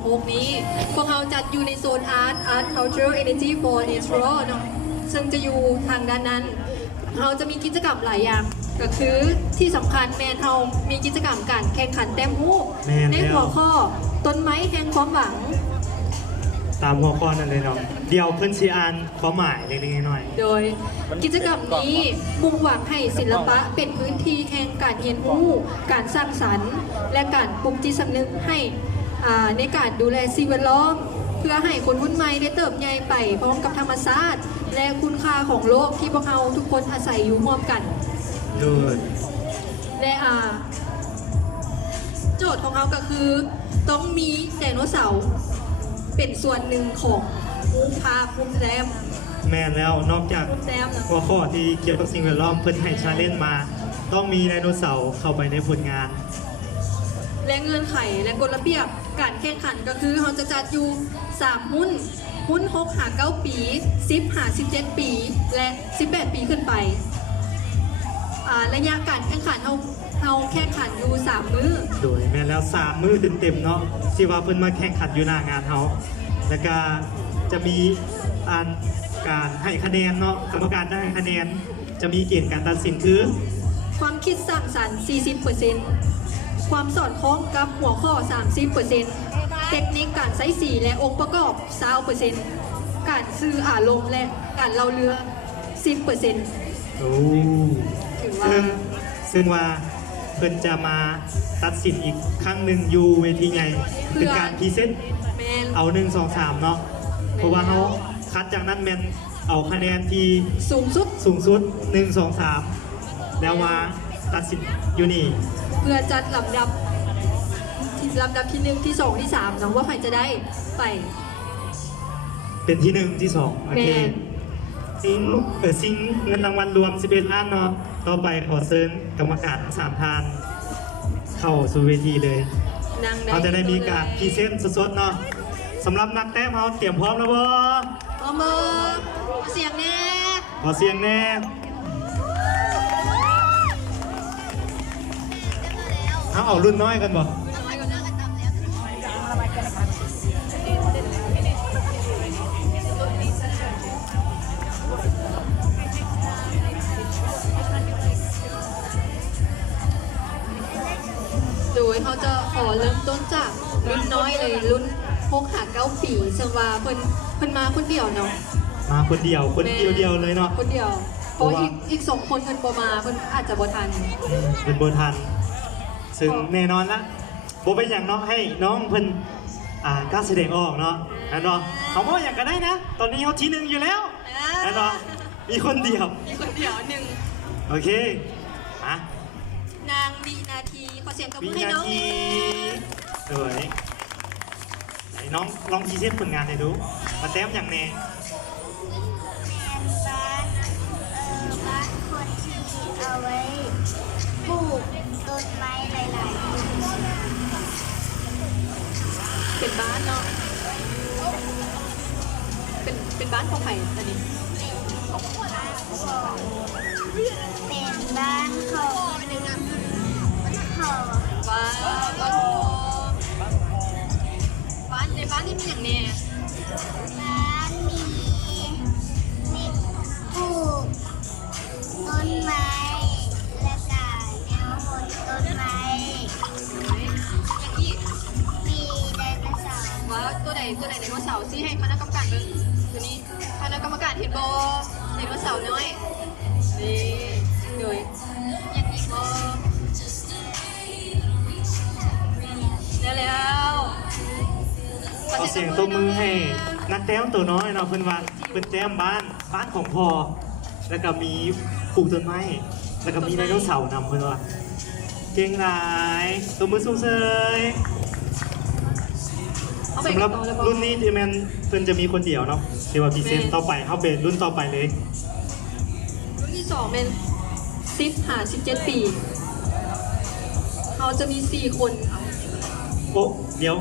2026นี้พวกเราจัดอยู่ในโซน Art Cultural Energy for Nature เนาะซึ่งจะอยู่ทางด้านนั้นเราจะมีกิจกรรมหลายอย่างก็คือที่สำคัญแมนเฮามีกิจกรรมการแข่งขันแต้มฮู้ในหัวข้อต้นไม้แห่งความหวังตามหัวข้อนั่นเลยเนาะเดี๋ยวเพื่อนชีอ่านความหมายเล็กๆน้อยๆโดยกิจกรรมนี้มุ่งหวังให้ศิลปะเป็นพื้นที่แห่งการเรียนรู้การสร้างสรรค์และการปลุกจิตสำนึกให้ในการดูแลสิ่งแวดล้อมเพื่อให้คนรุ่นใหม่ได้เติบใหญ่ไปพร้อมกับธรรมชาติและคุณค่าของโลกที่พวกเราทุกคนอาศัยอยู่ร่วมกันและโจทย์ของเราก็คือต้องมีไดโนเสาร์เป็นส่วนหนึ่งของภูมิภาคภูมิแซมแม่แล้วนอกจากหัวข้อที่เกี่ยวกับสิ่งแวดล้อมเพื่อนให้ชาเลนจ์มาต้องมีไดโนเสาร์เข้าไปในผลงานและเงื่อนไขและกฎระเบียบการแข่งขันก็คือเราจะจัดอยู่3หุ้น6 หา 9 ปี10 หา 17 ปีและ18 ปีขึ้นไประยะการแข่งขันเราแข่งขันอยู่3 มื้อโดยแม่แล้ว3 มื้อเต็มๆเนาะที่ว่าเพิ่นมาแข่งขันอยู่หน้างานเขาแล้วก็จะมีการให้คะแนนเนาะกรรมการได้ให้คะแนนจะมีเกณฑ์การตัดสินคือความคิดสร้างสรรค์ 40%ความสอดคล้องกับหัวข้อ 30%เทคนิคการใช้สีและองค์ประกอบ 20%การสื่ออารมณ์และการเล่าเรื่อง 10%โอ้ซึ่งว่าเพิ่นจะมาตัดสินอีกครั้งหนึ่งอยู่เวทีใหญ่เป็นการพรีเซนต์เอา1 2 3เนาะเพราะว่าเขาคัดจากนั้นแมนเอาคะแนนที่สูงสุด1 2 3แล้วมาตัดสินอยู่นี่เพื่อจัดลำดับที่1ที่2ที่3น้องว่าใครจะได้ไปเป็นที่1ที่2โอเคซิงเงินรางวัลรวม11 ล้านเนาะต่อไปขอเชิญกรรมการ3 ท่านเข้าสู่เวทีเลยเราจะได้มีการพรีเซนต์สดๆเนาะสำหรับนักแต้มเขาเตรียมพร้อมแล้วบ่พร้อมมือเสียงแน่ขอเสียงแน่เอารุ่นน้อยกันบ่โดยเขาจะขอเริ่มต้นจากรุ่นน้อยเลยรุ่น6 หา 9 ปีซึ่งว่าเพิ่นมาคนเดียวเนาะมาคนเดียวเลยเนาะคนเดียวเพราะอีก2 คนเพิ่นบ่มาเพิ่นอาจจะบ่ทันเป็นบ่ทันซึ่งแน่นอนละบ่เป็นอย่างเนาะให้น้องเพิ่นกล้าแสดงออกเนาะแล้วเนาะเขาบอกอย่างกันได้นะตอนนี้เขาที่1อยู่แล้วแล้วเนาะมีคนเดียว1โอเคอ่ะนางมีนาทีขอเสียงกับมือให้น้องสวยไหนน้องลองพรีเซนต์ผลงานให้ดูมาแต้มอย่างแน่บ้านคนที่เอาไว้ปลูกต้นไม้หลายๆต้นเป็นบ้านเนาะเป็นบ้านของใครตอนนี้เป็นบ้านของบ้านในบ้านนี่มีอย่างแน่บ้านมีปลูกต้นไม้และก็แนวบนต้นไม้มีไดโนเสาร์ว่าตัวไหนไดโนเสาร์ซี่ให้คณะกรรมการเบิ่งตัวนี้คณะกรรมการเห็นบ่ไดโนเสาร์น้อยนี่เลยอย่างนี้บ่แล้วขอเสียงตัวมือให้นักแต้มตัวน้อยเนาะเพิ่นว่าเป็นแต้มบ้านของพ่อแล้วก็มีปลูกต้นไม้แล้วก็มีไดโนเสาร์นำเพิ่นว่าเก่งหลายตัวมือสูงเซยสำหรับรุ่นนี้ที่แมนเพิ่นจะมีคนเดียวเนาะเดี๋ยวว่าพรีเซนต์ต่อไปเขาเป็นรุ่นต่อไปเลยรุ่นที่2เป็น10 หา 17 ปีเขาจะมี4 คนโอ้เดี๋ยว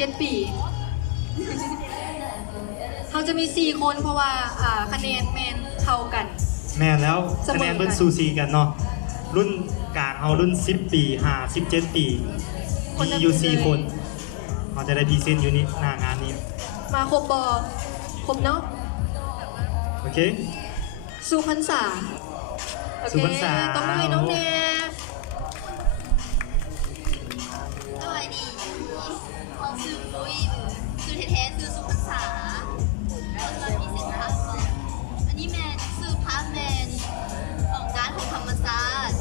7 ปี เขาจะมี 4 คนเพราะว่าคะแนนแมนเท่ากัน แม่นแล้ว เสมอกัน คะแนนเบิ้ลซูซีกันเนาะรุ่นกลางเอารุ่น 10 ปี17 ปีมีอยู่4 คนเขาจะได้พรีเซนต์อยู่นี่หน้างานนี้ มาครบบอครบเนาะ โอเค สุพรรษาโอ สุ เค พรรษา ต้องให้น้องแน สวัสดีเขาซื้อปุ้ยซื้อแท้ๆซื้อสุพรรษาเขาจะมีสินค้าก่อนอันนี้แมนซื้อพาร์ทแมนสองด้านของธรรมศาสตร์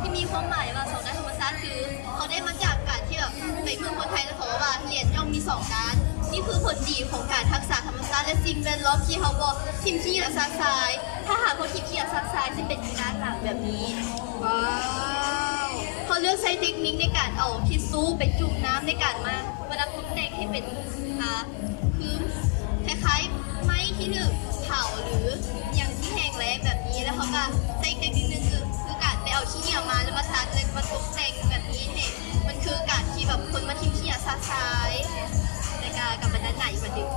ที่มีความหมายว่าสองด้านธรรมศาสตร์คือเขาได้มาจากการที่แบบไปเมืองคนไทยแล้วเขาบอกว่าเรียนย่อมมีสองด้านนี่คือผลดีของการทักษะธรรมศาสตร์และสิ่งแวดล้อมที่เขาบอกทีมที่อยากซักซ้ายถ้าหากว่าทีมที่อยากซักซ้ายจะเป็นด้านหลังแบบนี้ ว้าว เขาเลือกใช้เทคนิคในการเอาทิชชู่ไปจุ่มน้ำในการมาเวลาคุณแต่งให้เป็นคือคล้ายๆไม้ที่หนึ่งเผาหรืออย่างที่แห้งแล้งแบบนี้แล้วเขาก็ใช้เทคนิคนึงคือการไปเอาขี้เหนียวมาแล้วมาซักแล้วมาตกแต่งแบบนี้ให้มันคือการที่แบบคนมาทิ้งขี้เหนียวซักซ้ายในการกับบรรดาไหนมาดึง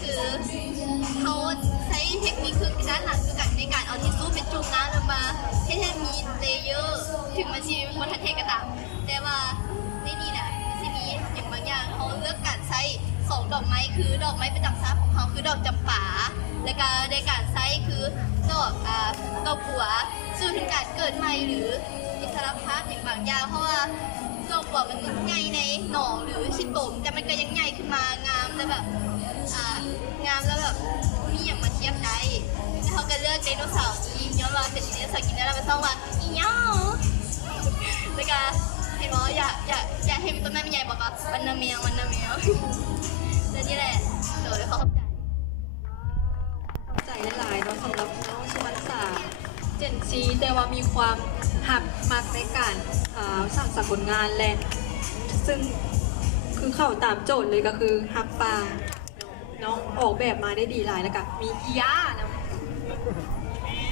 คือเขาใช้เทคนิคคือด้านหลังคือการในการเอาทิชชู่ไปจุ่มน้ำแล้วมาให้มีเลเยอร์ถึงมันชีวิตคนทันเทกระตามแต่ว่าในนี้นะที่นี้อย่างบางอย่างเขาเลือกการใช้สองดอกไม้คือดอกไม้ประจำชาติของเขาคือดอกจำปาและการในการใช้คือดอกบัวสื่อถึงการเกิดใหม่หรืออิสรภาพอย่างบางอย่างเพราะว่าดอกบัวมันใหญ่ในหนองหรือชิโตมแต่มันก็ยังใหญ่ขึ้นมางามและแบบงามแล้วแบบมีอย่างมาเทียบได้แล้วเขาก็เลือกไดโนเสาร์นี้ย้อนว่าเป็นไดโนเสาร์กินแล้วเราไปต้องว่าอีเนาะแล้วก็เห็นว่าอยากเห็นต้นไม้มันใหญ่บอกว่าวันนาเมียวแล้วนี่แหละเดี๋ยวเขาเข้าใจ เข้าใจหลายๆเนาะสำหรับน้องสุวรรณสาเจนซีแต่ว่ามีความหักมักในการสร้างสรรค์ผลงานและซึ่งคือเข้าตามโจทย์เลยก็คือหักปลาน้องออกแบบมาได้ดีหลายแล้วกับมีอีย่านะ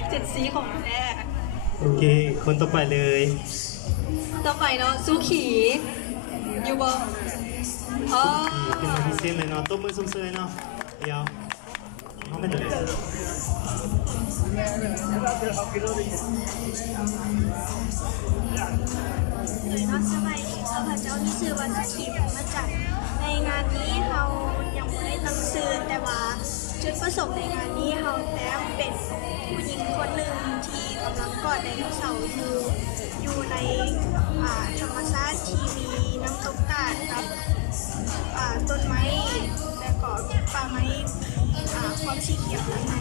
เจนซีของแท้ โอเค คนต่อไปเลย ต่อไปเนาะซูขีอยู่บ่อ๋อ เป็นมาพรีเซนต์เลยเนาะต้มมือซุ้มเซยเนาะเดี๋ยวเขาไม่เลย เลยนอกสมัยข้าพเจ้าที่ชื่อวันขีดมาจากในงานนี้เรายังไม่ได้ตั้งชื่อแต่ว่าจุดประสงค์ในงานนี้เราแต้มเป็นผู้หญิงคนหนึ่งที่กำลังกอดไดโนเสาร์อยู่ในธรรมชาติที่มีน้ำตกกาดกับต้นไม้และก็ป่าไม้ความสีเขียวข้างใน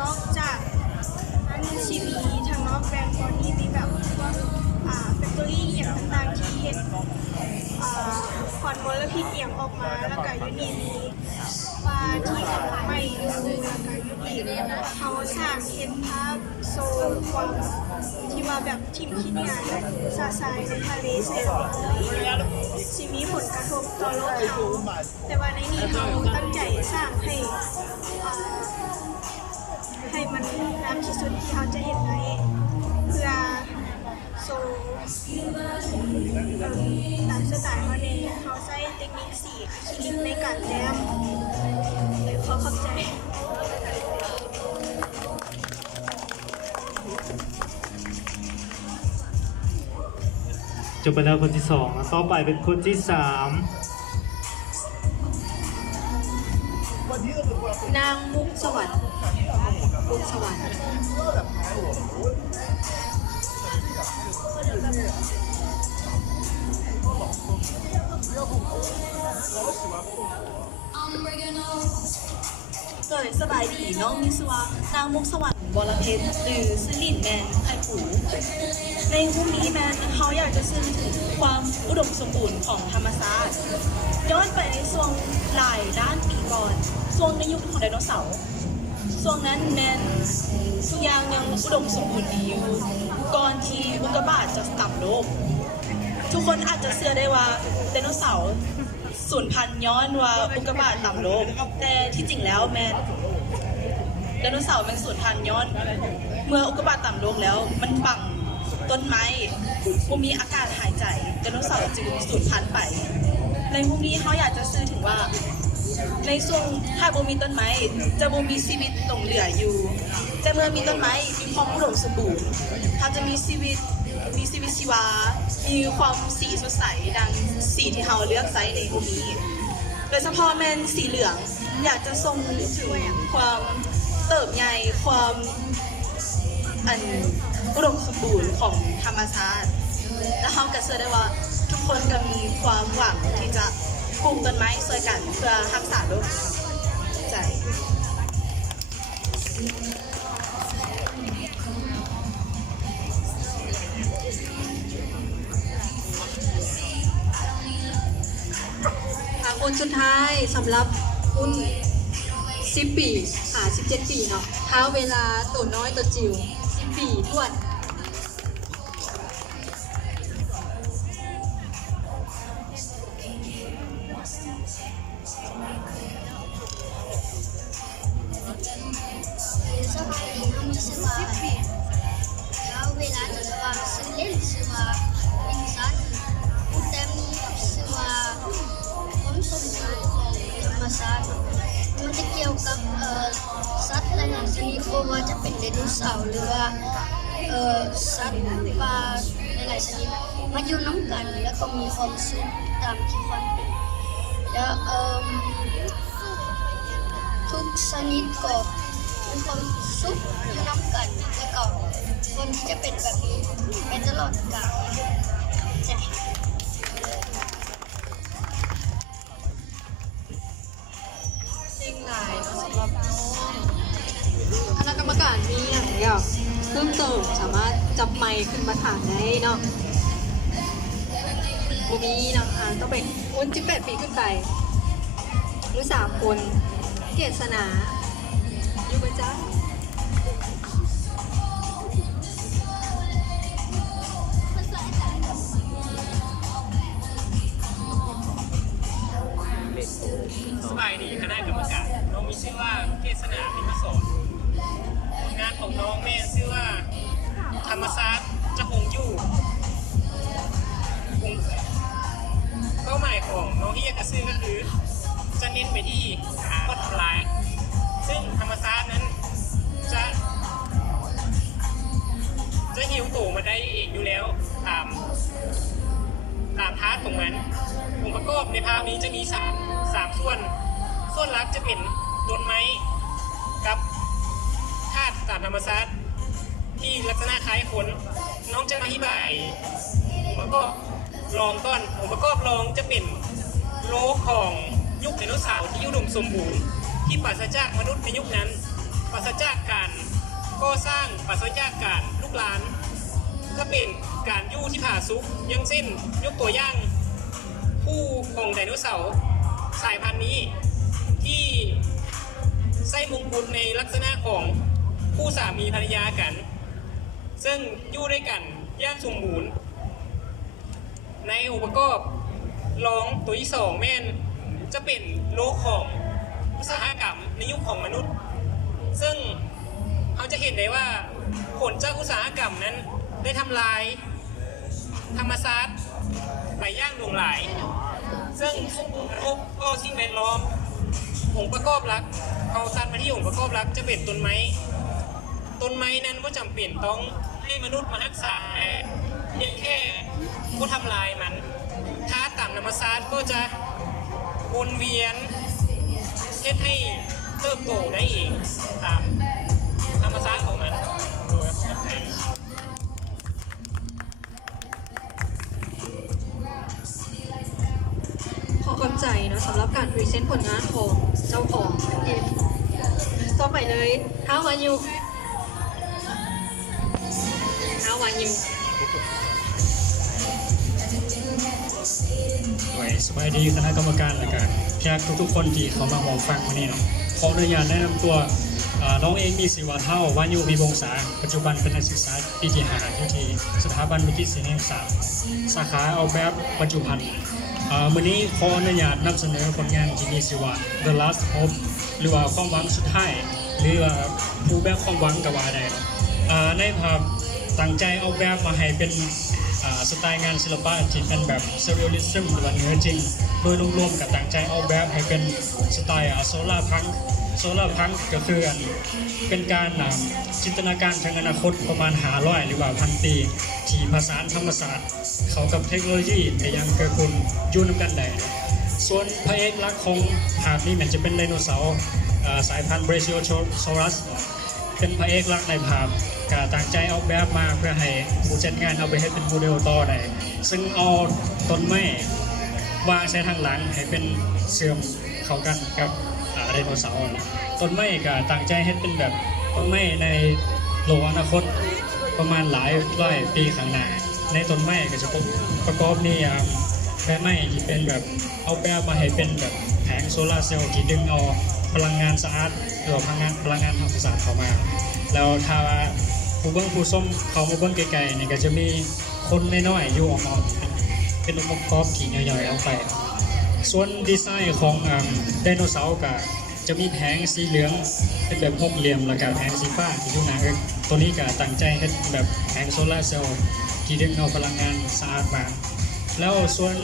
นอกจากนั้นชีวีทางนอกแบรนด์บอดี้มีแบบแฟคทอรี่เอี่ยมต่างๆที่เห็นควันมลพิษเอี่ยมออกมาแล้วก็ยูนีมีปลาที่กำลังไหม้อยู่แล้วก็ยูนีเขาสร้างเห็นภาพโซนความที่ว่าแบบทิมคิดงานซาซายในทะเลเสียชีมีผลกระทบต่อโลกเขาแต่ว่าในนี้เขาตั้งใจสร้างให้มันงามที่สุดที่เขาจะเห็นได้เพื่อโซตามสไตล์เขาเนี่ยเขาใช้เทคนิคสีอะคริลิกในการแต้มเลยขอขอบใจ จบไปแล้วคนที่2ต่อไปเป็นคนที่3 นางมุกสวรรค์มุกสวรรค์ เลยสบายดีน้องมิสวานางมุกสวรรค์วรเพชรหรือซิลินแมนไข่ปูในพรุ่งนี้แมนเขาอยากจะสื่อถึงความอุดมสมบูรณ์ของธรรมชาติย้อนไปในช่วงหลายล้านปีก่อนช่วงในยุคของไดโนเสาร์ช่วงนั้นแมนทุกอย่างยังอุดมสมบูรณ์ดีอยู่ก่อนที่อุกกาบาตจะต่ำโลกทุกคนอาจจะเชื่อได้ว่าไดโนเสาร์สูญพันธุ์ย้อนว่าอุกกาบาตต่ำโลกแต่ที่จริงแล้วแมนไดโนเสาร์มันสูญพันธุ์ย้อนเมื่ออุกกาบาตต่ำโลกแล้วมันบัง ต้นไม้บ่มีอากาศหายใจไดโนเสาร์จึงสูญพันธุ์ไป ในมุมนี้เขาอยากจะสื่อถึงว่า ในช่วงถ้าบ่มีต้นไม้จะบ่มีชีวิตหลงเหลืออยู่แต่เมื่อมีต้นไม้มีความอุดมสมบูรณ์เขาจะมีชีวิตชีวา มีความสีสดใสดังสีที่เขาเลือกใช้ในมุมนี้ โดยเฉพาะแมนสีเหลืองอยากจะทรงถึงความเติบใหญ่ความอุดมสมบูรณ์ของธรรมชาติและเขาก็เชื่อได้ว่าทุกคนก็มีความหวังที่จะปลูกต้นไม้ช่วยกันเพื่อรักษาโลกใจ คนสุดท้ายสำหรับคุณ10 ปี17 ปีเนาะเท้าเวลาตัวน้อยตัวจิ๋ว10 ปีทวด สมัยนี้เขามีชื่อว่าแล้วเวลาจะวางชื่อเล่นชื่อว่าอินซันแต่มีชื่อว่าความสมดุลของธรรมชาติมันจะเกี่ยวกับสัตว์หลายๆชนิดไม่ว่าจะเป็นไดโนเสาร์หรือว่าสัตว์ปลาหลายๆชนิดมาอยู่น้ำกันแล้วก็มีความสุขตามที่ความเป็นแล้วทุกชนิดก็มีความสุขอยู่น้ำกันแล้วก็คนที่จะเป็นแบบนี้ไปตลอดกาลใช่ สิ่งหลายเนาะสำหรับน้องคณะกรรมการมีอย่างเดียวเพิ่มเติมสามารถจับไมค์ขึ้นมาถามได้เนาะบูมีเนาะต้องเป็นอุ้น18 ปีขึ้นไป หรือ3 คนเกษนาอยู่ประจ้า สบายดีคณะกรรมการน้องมีชื่อว่าเกษณาพิมพ์สอนงานของน้องแม่ชื่อว่าธรรมศาสตร์จะคงอยู่เป้าหมายของน้องที่อยากจะซื้อก็คือจะเน้นไปที่ก็ทำลาย ซึ่งธรรมศาสตร์นั้นจะหิวโตมาได้เองอยู่แล้วตามพาร์ทของมันองค์ประกอบในภาพนี้จะมี3 ส่วนหลักจะเป็นต้นไม้กับธาตุตามธรรมชาติที่ลักษณะคล้ายคนน้องจะอธิบายองค์ประกอบรองต้นองค์ประกอบรองจะเป็นโลกของยุคไดโนเสาร์ที่อุดมสมบูรณ์ที่ปราศจากมนุษย์ในยุคนั้นปราศจากการก่อสร้างปราศจากการลุกลานก็เป็นการยู่ที่ผ่าซุกยังเส้นยกตัวอย่างผู้ของไดโนเสาร์สายพันธุ์นี้ที่ใส่มงกุฎในลักษณะของผู้สามีภรรยากันซึ่งอยู่ด้วยกันอย่างสมบูรณ์ในองค์ประกอบรองตัวที่2แม่นจะเป็นโลกของอุตสาหกรรมในยุคของมนุษย์ซึ่งเขาจะเห็นได้ว่าผลจากอุตสาหกรรมนั้นได้ทำลายธรรมชาติไปย่างหลงหลายซึ่งก็สิ่งแวดล้อมองค์ประกอบหลักเขาซัดมาที่องค์ประกอบหลักจะเป็นต้นไม้นั้นก็จำเป็นต้องให้มนุษย์มารักษาเพียงแค่ก็ทำลายมันถ้าต่างธรรมชาติก็จะวนเวียนเฮ็ดให้เติบโตได้เองตามธรรมชาติของมันโดยขอขอบใจเนาะสำหรับการพรีเซนต์ผลงานของเจ้าของเองต่อไปเลยท้าวายุสบายดีคณะกรรมการและกันแขกทุกๆคนที่เขามาหอฟังวันนี้เนาะขออนุญาตแนะนำตัวน้องเองมีศิวาเท่าวายุมีวงศาปัจจุบันเป็นนักศึกษาปีที่5อยู่ที่สถาบันวิทยาศาสตร์แห่งชาติสาขาออกแบบปัจจุบันวันนี้ขออนุญาตนำเสนอผลงานที่มีชื่อว่า The Last Hope หรือว่าความหวังสุดท้ายหรือว่าผู้แบกความหวังกับว่าใดในภาพ ตั้งใจออกแบบมาให้เป็นสไตล์งานศิลปะที่เป็นแบบเซอร์เรียลิซึมหรือว่าเหนือจริงโดยรวมๆกับตั้งใจออกแบบให้เป็นสไตล์โซลาร์พังก็คือเป็นการจินตนาการทางอนาคตประมาณ500หรือว่า1,000 ปีที่ผสานธรรมศาสตร์เข้ากับเทคโนโลยีแต่ยังเกิดคุณยุ่นกันได้ส่วนพระเอกหลักของภาพนี้มันจะเป็นไดโนเสาร์สายพันธุ์เบรซิโอซอรัสเป็นพระเอกหลักในภาพก็ตั้งใจออกแบบมาเพื่อให้ผู้จัดงานเอาไปให้เป็นโมเดลต่อได้ซึ่งเอาต้นไม้วางใส่ทางหลังให้เป็นเสื่อมเข้ากันกับไดโนเสาร์ต้นไม้ก็ตั้งใจให้เป็นแบบต้นไม้ในโลกอนาคตประมาณหลายร้อยปีข้างหน้าในต้นไม้ก็จะประกอบนี่แม่ไม้ที่เป็นแบบเอาแบบมาให้เป็นแบบแผงโซลาร์เซลล์ที่ดึงเอาพลังงานสะอาดหรือพลังงานธรรมชาติเข้ามาแล้วถ้าผู้เบิ้งผู้ส้มเขามาเบิ้งไกลๆนี่ก็จะมีคนน้อยๆอยู่ออกมาเป็นองค์ประกอบที่ย่อยๆเอาไปส่วนดีไซน์ของไดโนเสาร์ก็จะมีแผงสีเหลืองเป็นแบบหกเหลี่ยมแล้วก็แผงสีฟ้าที่อยู่หน้าตัวนี้ก็ตั้งใจให้แบบแผงโซลาร์เซลล์ที่ดึงเอาพลังงานสะอาดมาแล้วส่วน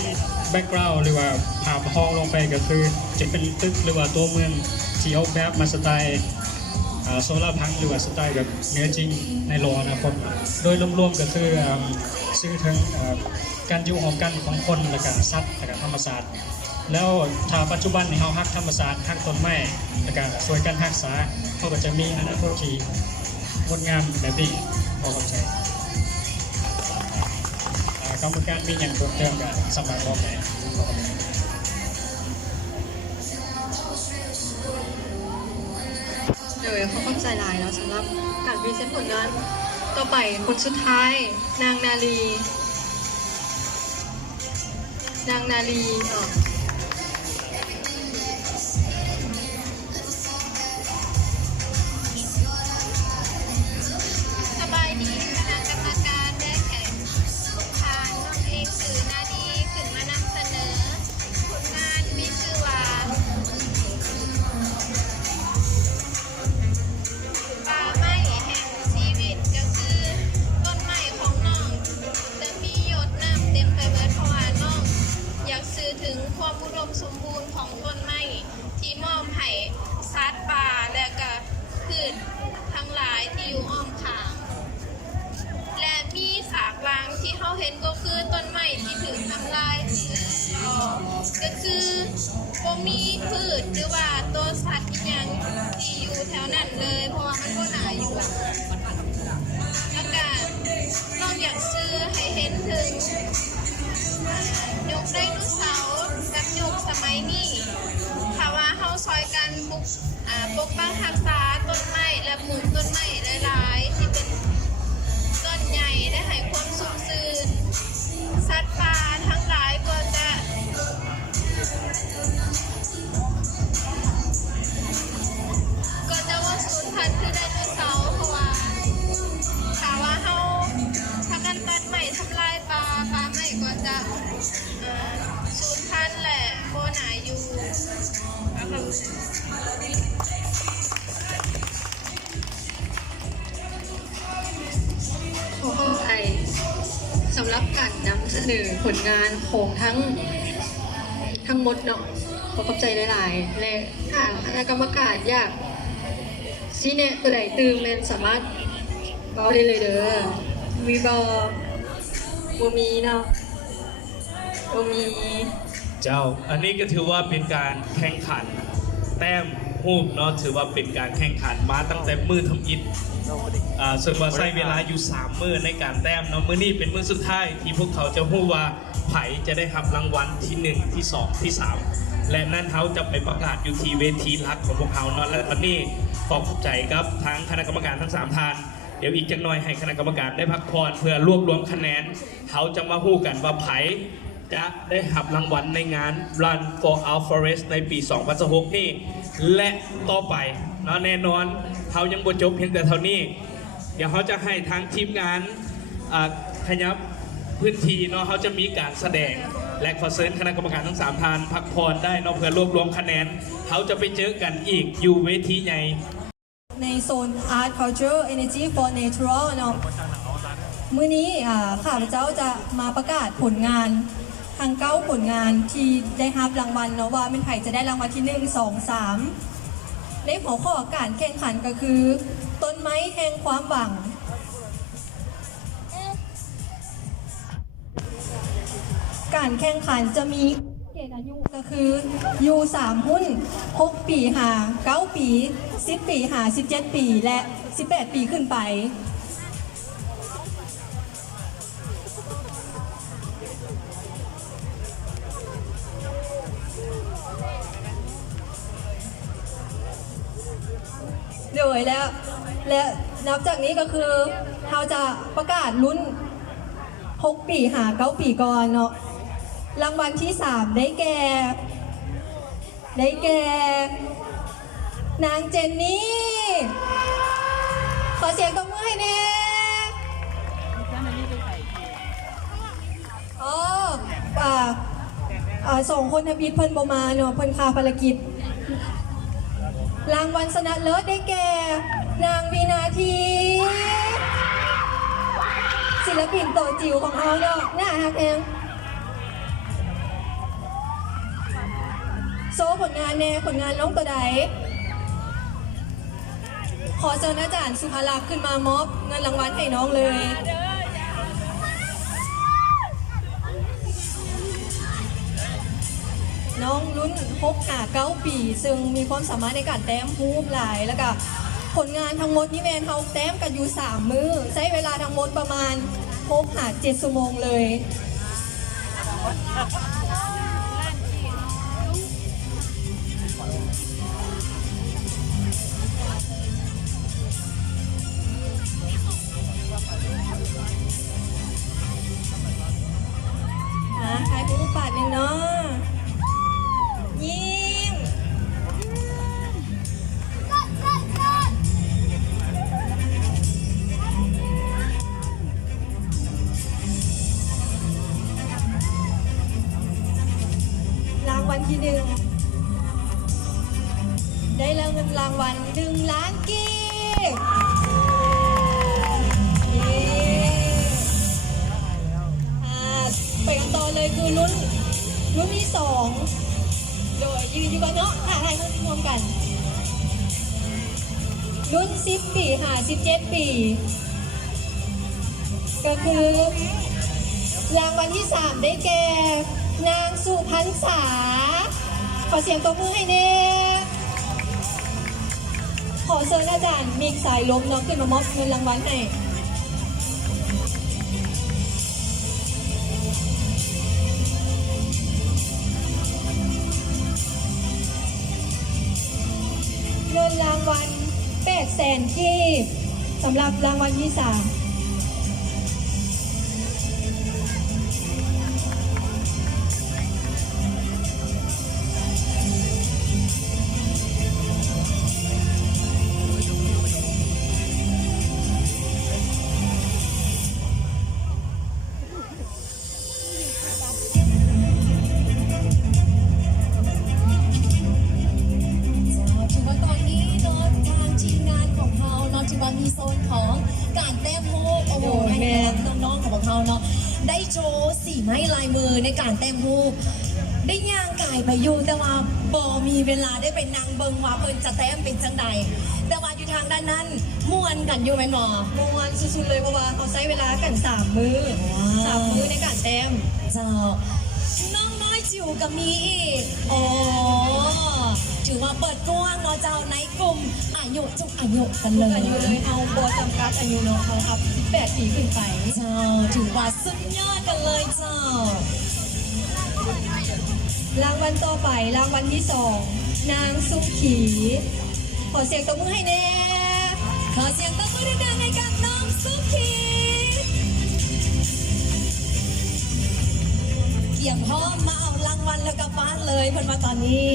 แบ็กกราวด์หรือว่าภาพห้องลงไปก็คือจะเป็นตึกหรือว่าตัวเมืองที่ออกแบบมาสไตล์โซลาร์พังหรือว่าสไตล์แบบเนื้อจริงในโลกอนาคตโดยรวมๆก็คือสื่อถึงการอยู่ร่วมกันของคนและก็สัตว์และก็ธรรมศาสตร์แล้วถ้าปัจจุบันในเราฮักธรรมศาสตร์ฮักต้นไม้และก็ช่วยกันรักษาเขาก็จะมีอนาคตที่งดงามแบบนี้พอเข้าใจกรรมการมีอย่างเพิ่มเติมกันสำหรับรอบนี้เดี๋ยวเขาเข้าใจหลายแล้วสำหรับการพรีเซนต์ผลงานต่อไปคนสุดท้ายนางนาลีสบายดีคณะกรรมการได้แก่ลูกค้าน้องเองสื่อนาดีขึ้นมานำเสนอผลงานมีชื่อว่าป่าไม้แห่งชีวิตก็คือต้นไม้ของน้องจะมีหยดน้ำเต็มไปเบิดเพราะว่าน้องอยากสื่อถึงความอุดมสมบูรณ์ของต้นไม้ที่มอบให้สัตว์ป่าและก็พืชทั้งหลายที่อยู่อ้อมข้าง และมีสากวางที่เขาเห็นก็คือต้นไม้ที่ถึงทำลายก็คือบ่มีพืชหรือว่าตัวสัตว์อีหยังที่อยู่แถวนั้นเลยเพราะว่ามันก็หนาอยู่แล้วก็นอกจากซื้อให้เห็นถึงยุคไดโนเสาร์กับยุคสมัยนี้ถ้าว่าเขาซอยกันปกป้องรักษาต้นไม้และปลูกต้นไม้หลายๆที่เป็นต้นใหญ่ได้ให้ความชุ่มชื้นสัตว์ป่าทั้งหลายก็จะว่าสูญพันธุ์คือไดโนเสาร์เพราะว่าถ้าว่าเขาถ้ากันตัดใหม่ทำลายป่าใหม่ก็จะสูญพันธุ์แหละโบหนาอยู่ขอเข้าใจสำหรับการนำเสนอผลงานของทั้งหมดเนาะขอเข้าใจหลายๆและถ้าคณะกรรมการอยากชี้แนะตัวใดตื่นเป็นสามารถบอกได้เลยเด้อมีบ่มีเนาะบ่มี เจ้าอันนี้ก็ถือว่าเป็นการแข่งขันแต้มรูปเนาะถือว่าเป็นการแข่งขันมาตั้งแต่มือทำอิฐส่วนว่าใช้เวลาอยู่3 มื้อในการแต้มเนาะมื้อนี้เป็นมื้อสุดท้ายที่พวกเขาจะรู้ว่าไผจะได้รับรางวัลที่1ที่2ที่3และนั่นเขาจะไปประกาศอยู่ที่เวทีหลักของพวกเขาเนาะและตอนนี้ขอขอบใจครับทั้งคณะกรรมการทั้ง3 ท่านเดี๋ยวอีกจักหน่อยให้คณะกรรมการได้พักผ่อนเพื่อรวบรวมคะแนนเขาจะมาฮู้กันว่าไผจะได้รับรางวัลในงาน Run for Our Forest ในปี 2016 นี่และต่อไปเนาะแน่นอนเขายังบ่จบเพียงแต่เท่านี้เดี๋ยวเขาจะให้ทางทีมงานขยับพื้นที่เนาะเขาจะมีการแสดงและขอเชิญคณะกรรมการทั้ง3 ท่านพักผ่อนได้เนาะเพื่อรวบรวมคะแนนเขาจะไปเจอกันอีกอยู่เวทีใหญ่ ในโซน Art Culture Energy for Natural เนาะ มื้อนี้ข้าพเจ้าจะมาประกาศผลงานทาง9ผลงานที่ได้รับรางวัลเนาะว่าเป็นไผ่จะได้รางวัลที่ 1 2 3 ในหัวข้อการแข่งขันก็คือต้นไม้แห่งความหวัง การแข่งขันจะมีเกณฑ์อายุก็คืออยู่3หุ้น6 ปีหา9 ปี10 ปีหา17 ปีและ18 ปีขึ้นไปโดยและนับจากนี้ก็คือเราจะประกาศลุ้น6 ปีหา9 ปีก่อนเนาะรางวัลที่ 3 ได้แก่นางเจนนี่ ขอเสียงตบมือให้แน่ส่งคนทบิดเพิ่นบมาเนาะเพิ่นคาภารกิจ รางวัลชนะเลิศได้แก่นางวีนาที ศิลปินโตจิ๋วของเราเนาะน่าฮักเองโซ่ผลงานแน่ผลงานน้องตัวใดขอเชิญอาจารย์สุภาลักษณ์ขึ้นมามอบเงินรางวัลให้น้องเลยน้องลุ้น6 หา 9 ปีซึ่งมีความสามารถในการแต้มฮูปหลายแล้วก็ผลงานทั้งหมดนี่แมนเขาแต้มกันอยู่3 มื้อใช้เวลาทั้งหมดประมาณ6 หา 7 ชั่วโมงเลยขายผู้ปัดหนึ่งเนาะยิ้มรางวัลที่ 1ได้แล้วเงินรางวัล1 ล้านกีบไปกันต่อเลยคือลุ้นที่ 2โดยยืนอยู่กันเนาะถ่ายรวมกันลุ้น10 ปีหา17 ปีก็คือรางวัลที่ 3 ได้แก่นางสุพรรษาขอเสียงตบมือให้เน่ขอเชิญอาจารย์มิกสายลมน้องขึ้นมามอบเงินรางวัลให้เงินรางวัล800,000 กีบสำหรับรางวัลที่ 3มีโซนของการแต้มฮูปโอ้โหให้น้องๆของเราเนาะได้โชว์สีไม้ลายมือในการแต้มฮูปได้ย่างกายไปอยู่แต่ว่าบอมีเวลาได้ไปนั่งเบิงว่าเพิ่นจะแต้มเป็นจังใดแต่ว่าอยู่ทางด้านนั้นม่วนกันอยู่ไหมหมอม่วนสุดๆเลยเพราะว่าเขาใช้เวลากัน3 มื้อ3 มื้อในการแต้มเจ้าน้องน้อยจิ๋วกับมีอีกโอ้ถือว่าเปิดกว้างเนาะเจ้าในกลุ่มอายุทุกอายุกันเลยอายุเลยเอาบอจำกัดอายุน้องเขาครับ18 ปีขึ้นไปเจ้าถือว่าสุดยอดกันเลยเจ้ารางวัลต่อไปรางวัลที่ 2นางสุขีขอเสียงตบมือให้แน่ขอเสียงตบมือดังๆให้กับน้องสุขีเกี่ยมพร้อมมาเอารางวัลแล้วกลับบ้านเลยเพิ่นมาตอนนี้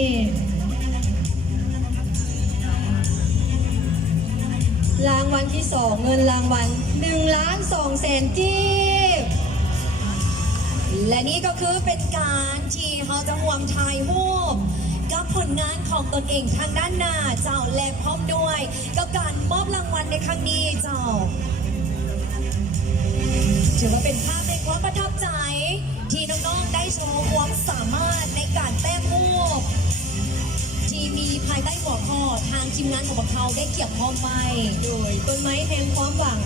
รางวัลที่ 2เงินรางวัล1,200,000 กีบและนี่ก็คือเป็นการที่เขาจะร่วมถ่ายรูปกับผลงานของตนเองทางด้านหน้าเจ้าและพร้อมด้วยกับการมอบรางวัลในครั้งนี้เจ้า ถือว่าเป็นภาพในความประทับใจ ที่น้องๆได้โชว์ความสามารถในการแต้มรูปที่มีภายใต้หัวข้อทางทีมงานของพวกเขาได้เกี่ยวข้องไป โดยต้นไม้แห่งความหวัง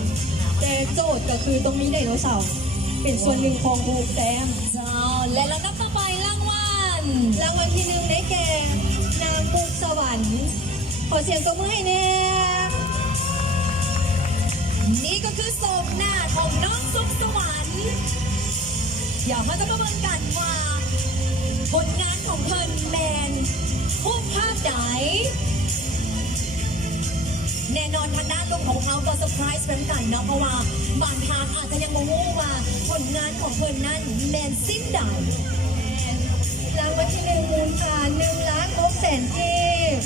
แต่โจทย์ก็คือตรงนี้ไดโนเสาร์เป็นส่วนหนึ่งของรูปแต้ม เจ้าและลำดับต่อไปรางวัล รางวัลที่หนึ่งได้แก่นางมุกสวรรค์ขอเสียงตบมือให้แน่ นี่ก็คือโสมหน้าของน้องสุขสวรรค์อย่ามาจะประเมินกันว่าผลงานของเพิ่นแมนพูดภาพใดแน่นอนทางด้านลงของเขาก็เซอร์ไพรส์เหมือนกันเนาะเพราะว่าบางทางอาจจะยังงงว่าผลงานของเพิ่นนั้นแมนสิ้นใด รางวัลที่หนึ่งมูลค่า1,600,000 กีบ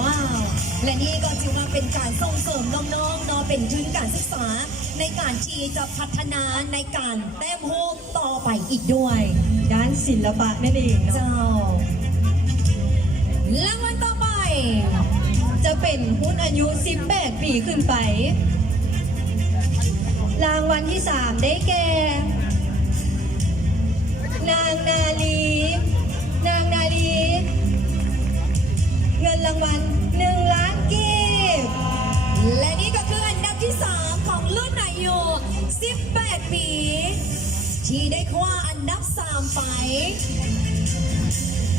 ว้าว และนี่ก็ถือว่าเป็นการส่งเสริมน้องๆเนาะเป็นทุนการศึกษาในการที่จะพัฒนาในการแต้มรูปต่อไปอีกด้วย ด้านศิลปะนั่นเองเนาะ เจ้ารางวัลต่อไป จะเป็นหุ้นอายุ 18 ปีขึ้นไป รางวัลที่ 3 ได้แก่ นางนาลีเงินรางวัล1 ล้านกีบ และนี่ก็คืออันดับที่ 3 ของรุ่นอายุ18 ปี ที่ได้คว้าอันดับ 3 ไป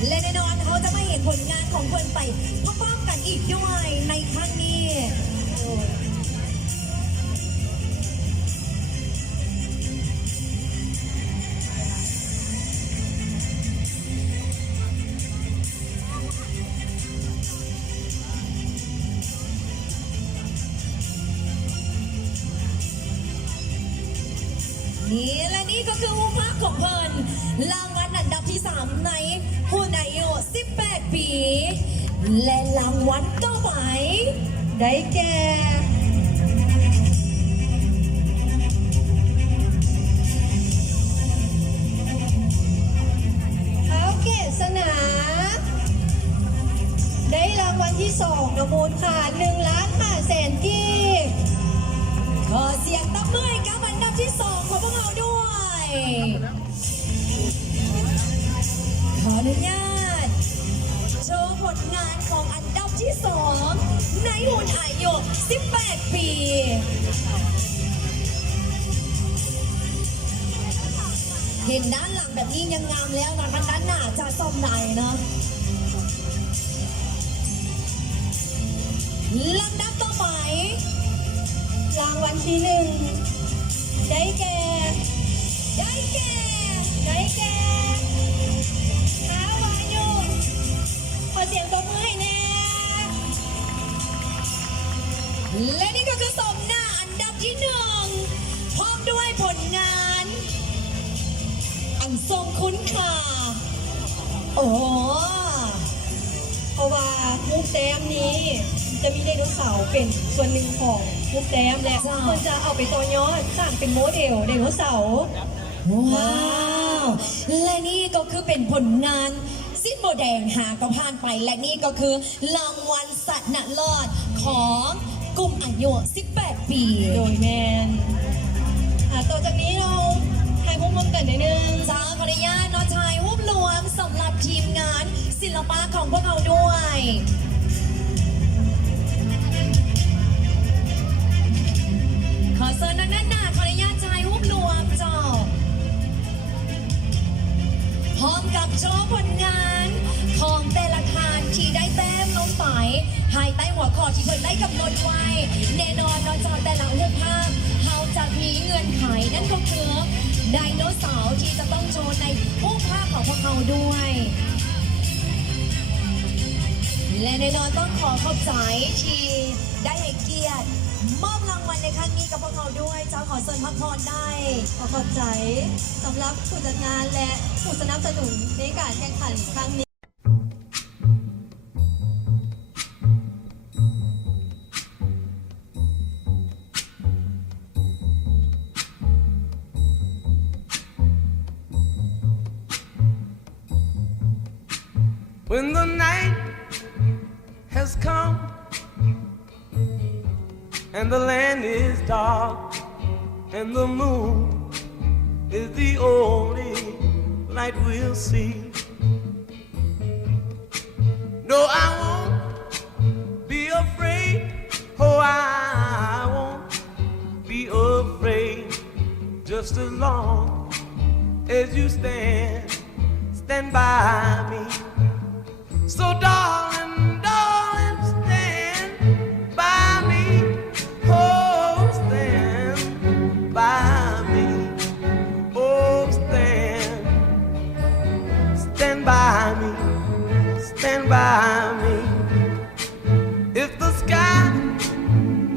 และแน่นอนเขาจะไม่เห็นผลงานของคนไปพร้อมๆกันอีกด้วยในครั้งนี้ นี่และนี่ก็คือภาพของเพิ่นรางวัลอันดับที่ 3 ในผู้อายุ18 ปี และรางวัลต่อไป ได้แก่เขาเกษนา ได้รางวัลที่2นะมูลค่า1,500,000 กีบ ขอเสียงตบมือให้กับอันดับที่ 2 ของพวกเราด้วย ขออนุญาตโชว์ผลงานของอันดับที่ 2 ในรุ่นอายุ18 ปี เห็นด้านหลังแบบนี้ยังงามแล้วนะด้านหน้าจะซ่อมไหนนะลำดับต่อไป รางวัลที่1 ได้แก่ท้าวายุขอเสียงตบมือให้แน่ และนี่ก็คือสมหน้าอันดับที่ 1 พร้อมด้วยผลงาน อันทรงคุณค่าโอ้ เพราะว่ามุกแต้มนี้จะมีไดโนเสาร์เป็นส่วนหนึ่งของมุกแต้มและคนจะเอาไปต่อยอดสร้างเป็นโมเดลไดโนเสาร์ ว้าว และนี่ก็คือเป็นผลงานสิ้นโบแดงหาก็ผ่านไป และนี่ก็คือรางวัลสัตว์นักรอดของกลุ่มอายุ18 ปี โดยแมนต่อจากนี้เราให้พวกมันกันนิดนึง จ้าขออนุญาตน้องชายรวบรวมสำหรับทีมงานศิลปะของพวกเราด้วย ขอเชิญด้านหน้าขออนุญาตชายรวบรวมจ้าพร้อมกับโชว์ผลงานของแต่ละทานที่ได้แต้มลงไปภายใต้หัวข้อที่เพิ่นได้กำหนดไว้ แน่นอนนอกจากแต่ละรูปภาพเราจะมีเงื่อนไขนั่นก็คือไดโนเสาร์ที่จะต้องโชว์ในรูปภาพของพวกเขาด้วย และแน่นอนต้องขอขอบใจที่ได้ให้เกียรติมอบรางวัลในครั้งนี้กับพวกเราด้วยเจ้าขอเชิญพักผ่อนได้ ขอขอบใจสำหรับผู้จัดงานและผู้สนับสนุนในการแข่งขันครั้งนี้ When the night has come and the land is dark and the moon is the only light we'll see. No, I won't be afraid. Oh, I won't be afraid. Just as long as you stand by me. So darling, darling, stand by me. Oh, stand by me. Oh, stand by me. Stand by me. If the sky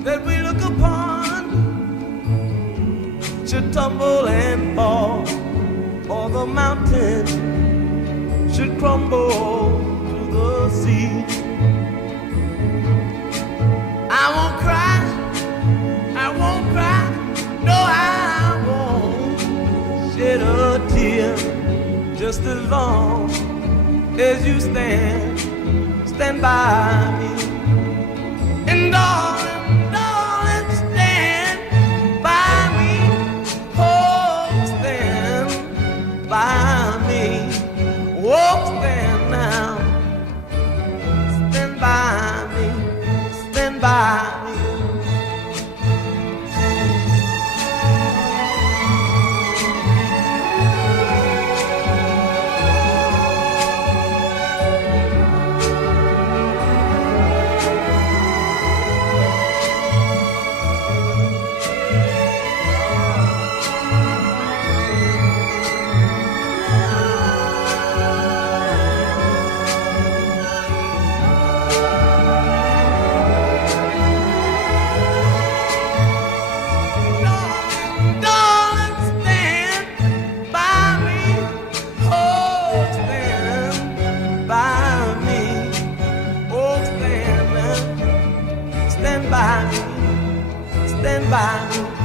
that we look upon should tumble and fall, or the mountain should crumble to the sea, I won't cry, I won't cry, no, I won't shed a tear. Just as long as you stand by me. And darling, darling, stand by me. Oh, stand by me. Oh, stand now. Stand by me. Stand by me. Stand by me, stand by me.